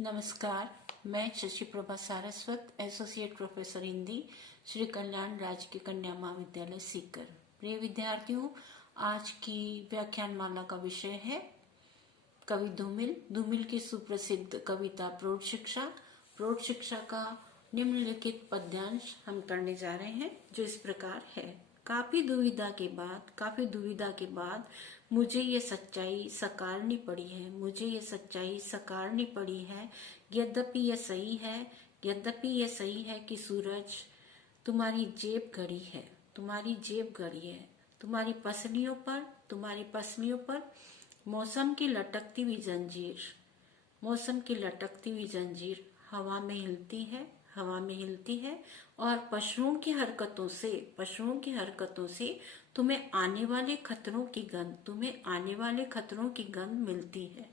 नमस्कार। मैं Shashi Prabha Saraswat, associate professor Hindi, Shri Kalyan राजकीय कन्या महाविद्यालय सीकर। प्रिय विद्यार्थियों, आज की व्याख्यान माला का विषय है कवि धूमिल। धूमिल की सुप्रसिद्ध कविता प्रौढ़ शिक्षा। प्रौढ़ शिक्षा का निम्नलिखित पद्यांश हम करने जा रहे हैं, जो इस प्रकार है। काफी दुविधा के बाद मुझे ये सच्चाई सकारनी पड़ी है। यद्यपि यह सही है कि सूरज तुम्हारी जेब घड़ी है। तुम्हारी पसलियों पर मौसम की लटकती हुई जंजीर हवा में हिलती है और पशुओं की हरकतों से तुम्हें आने वाले खतरों की गंध मिलती है।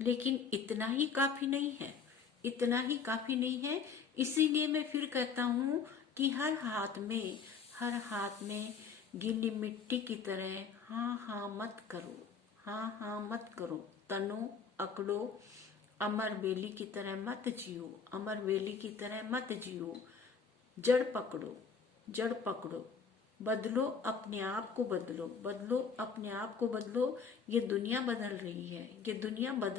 लेकिन इतना ही काफी नहीं है। इसीलिए मैं फिर कहता हूँ कि हर हाथ में गीली मिट्टी की तरह हाँ मत करो। तनो अकड़ो, अमर बेली की तरह मत जियो। जड़ पकड़ो, बदलो अपने आप को बदलो। ये दुनिया बदल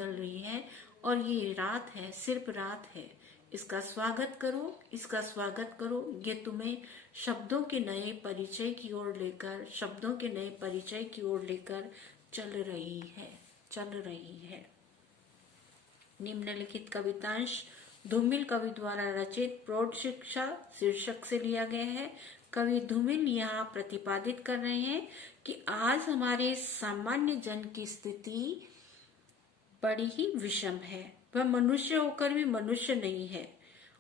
रही है और ये रात है, सिर्फ रात है। इसका स्वागत करो। ये तुम्हें शब्दों के नए परिचय की ओर लेकर चल रही है। निम्नलिखित कवितांश धूमिल कवि द्वारा रचित प्रौढ़ शिक्षा शीर्षक से लिया गया है। कवि धूमिल यहाँ प्रतिपादित कर रहे हैं कि आज हमारे सामान्य जन की स्थिति बड़ी ही विषम है। वह मनुष्य होकर भी मनुष्य नहीं है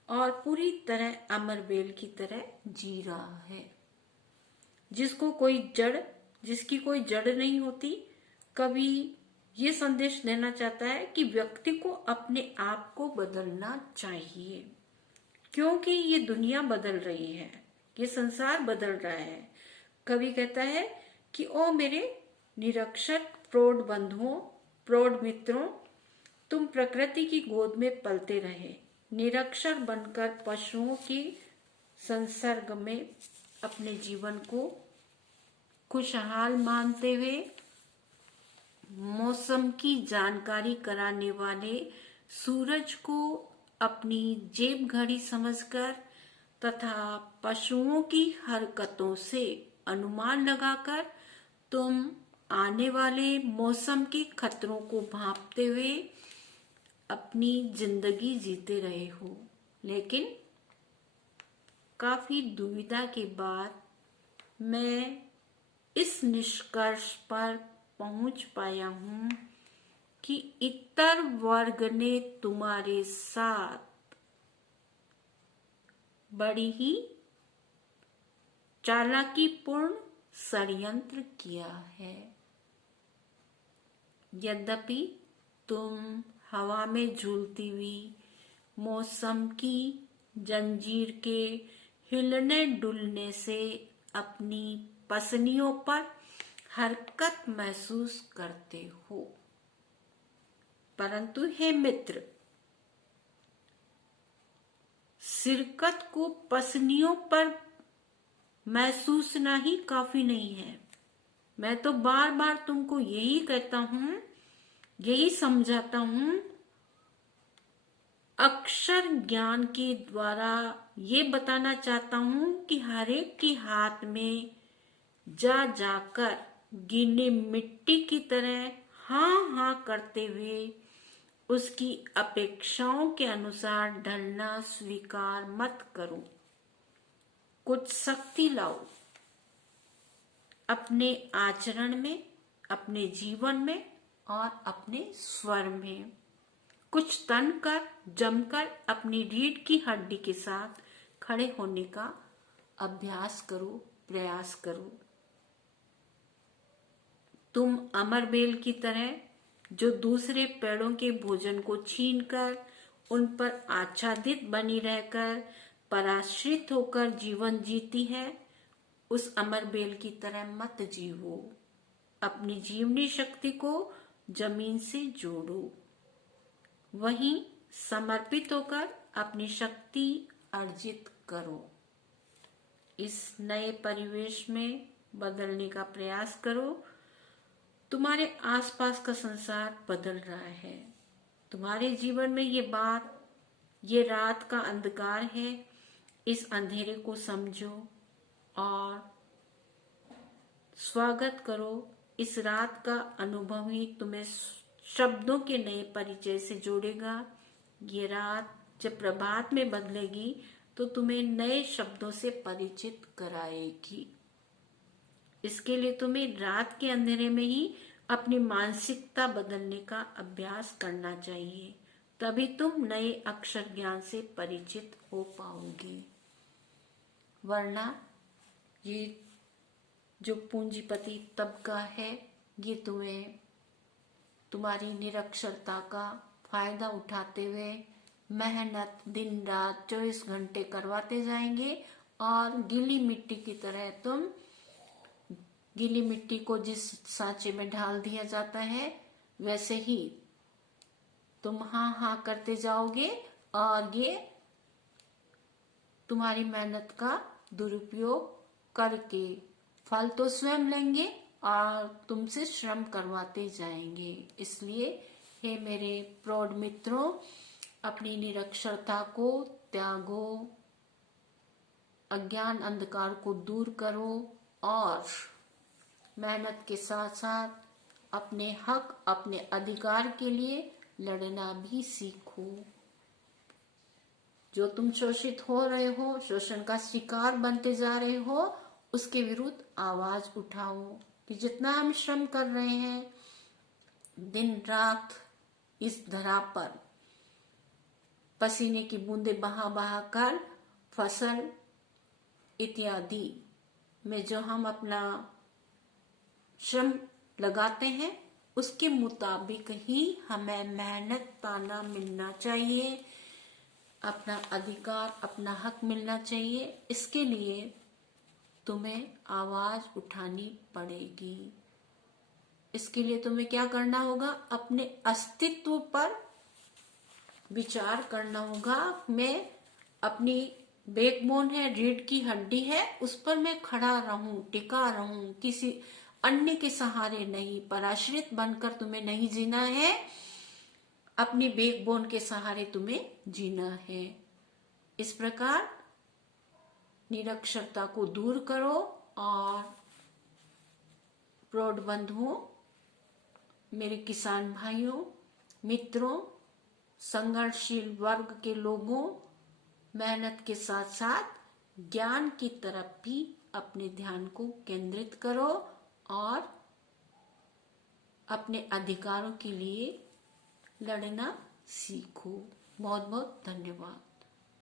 और पूरी तरह अमरबेल की तरह जी रहा है, जिसकी कोई जड़ नहीं होती। कवि ये संदेश देना चाहता है कि व्यक्ति को अपने आप को बदलना चाहिए, क्योंकि ये दुनिया बदल रही है, ये संसार बदल रहा है। कवि कहता है कि ओ मेरे निरक्षर प्रौढ़ बंधुओं, प्रौढ़ मित्रों, तुम प्रकृति की गोद में पलते रहे। निरक्षर बनकर पशुओं की संसर्ग में अपने जीवन को खुशहाल मानते हुए मौसम की जानकारी कराने वाले सूरज को अपनी जेब घड़ी समझकर तथा पशुओं की हरकतों से अनुमान लगाकर तुम आने वाले मौसम के खतरों को भांपते हुए अपनी जिंदगी जीते रहे हो। लेकिन काफी दुविधा के बाद मैं इस निष्कर्ष पर पहुंच पाया हूं कि इतर वर्ग ने तुम्हारे साथ बड़ी ही चालाकीपूर्ण षड्यंत्र किया है। यद्यपि तुम हवा में झूलती हुई मौसम की जंजीर के हिलने डुलने से अपनी पसलियों पर हरकत महसूस करते हो, परंतु हे मित्र, शिरकत को पसलियों पर महसूस ना ही काफी नहीं है। मैं तो बार बार तुमको यही कहता हूं, यही समझाता हूं, अक्षर ज्ञान के द्वारा ये बताना चाहता हूं कि हर एक के हाथ में जाकर गीली मिट्टी की तरह हाँ करते हुए उसकी अपेक्षाओं के अनुसार ढलना स्वीकार मत करो। कुछ सख्ती लाओ अपने आचरण में, अपने जीवन में और अपने स्वर में। कुछ तन कर जमकर अपनी रीढ़ की हड्डी के साथ खड़े होने का प्रयास करो। तुम अमरबेल की तरह जो दूसरे पेड़ों के भोजन को छीनकर उन पर आच्छादित बनी रहकर पराश्रित होकर जीवन जीती है, उस अमरबेल की तरह मत जीवो। अपनी जीवनी शक्ति को जमीन से जोड़ो। वहीं समर्पित होकर अपनी शक्ति अर्जित करो। इस नए परिवेश में बदलने का प्रयास करो। तुम्हारे आसपास का संसार बदल रहा है। तुम्हारे जीवन में ये रात का अंधकार है। इस अंधेरे को समझो और स्वागत करो। इस रात का अनुभव ही तुम्हें शब्दों के नए परिचय से जोड़ेगा। ये रात जब प्रभात में बदलेगी तो तुम्हें नए शब्दों से परिचित कराएगी। इसके लिए तुम्हें रात के अंधेरे में ही अपनी मानसिकता बदलने का अभ्यास करना चाहिए। तभी तुम नए अक्षर ज्ञान से परिचित हो पाओगे। वरना ये जो पूंजीपति तबका है, ये तुम्हें तुम्हारी निरक्षरता का फायदा उठाते हुए मेहनत दिन रात 24 घंटे करवाते जाएंगे और गीली मिट्टी की तरह तुम गीली मिट्टी को जिस सांचे में ढाल दिया जाता है वैसे ही तुम हाँ हाँ करते जाओगे और ये तुम्हारी मेहनत का दुरुपयोग करके फल तो स्वयं लेंगे और तुमसे श्रम करवाते जाएंगे। इसलिए हे मेरे प्रौढ़ मित्रों, अपनी निरक्षरता को त्यागो, अज्ञान अंधकार को दूर करो और मेहनत के साथ साथ अपने हक, अपने अधिकार के लिए लड़ना भी सीखो। जो तुम शोषित हो रहे हो, शोषण का शिकार बनते जा रहे हो, उसके विरुद्ध आवाज उठाओ कि जितना हम श्रम कर रहे हैं दिन रात इस धरा पर पसीने की बूंदें बहा बहा कर फसल इत्यादि में जो हम अपना श्रम लगाते हैं उसके मुताबिक ही हमें मेहनत पाना मिलना चाहिए, अपना अधिकार, अपना हक मिलना चाहिए। इसके लिए तुम्हें आवाज उठानी पड़ेगी। इसके लिए तुम्हें क्या करना होगा? अपने अस्तित्व पर विचार करना होगा। मैं अपनी बैकबोन है, रीढ़ की हड्डी है, उस पर मैं खड़ा रहूं, टिका रहूं, किसी अन्य के सहारे नहीं, पराश्रित बनकर तुम्हें नहीं जीना है, अपनी बैकबोन के सहारे तुम्हें जीना है। इस प्रकार निरक्षरता को दूर करो और प्रौढ़ बंधुओं, मेरे किसान भाइयों, मित्रों, संघर्षशील वर्ग के लोगों, मेहनत के साथ साथ ज्ञान की तरफ भी अपने ध्यान को केंद्रित करो और अपने अधिकारों के लिए लड़ना सीखो। बहुत बहुत धन्यवाद।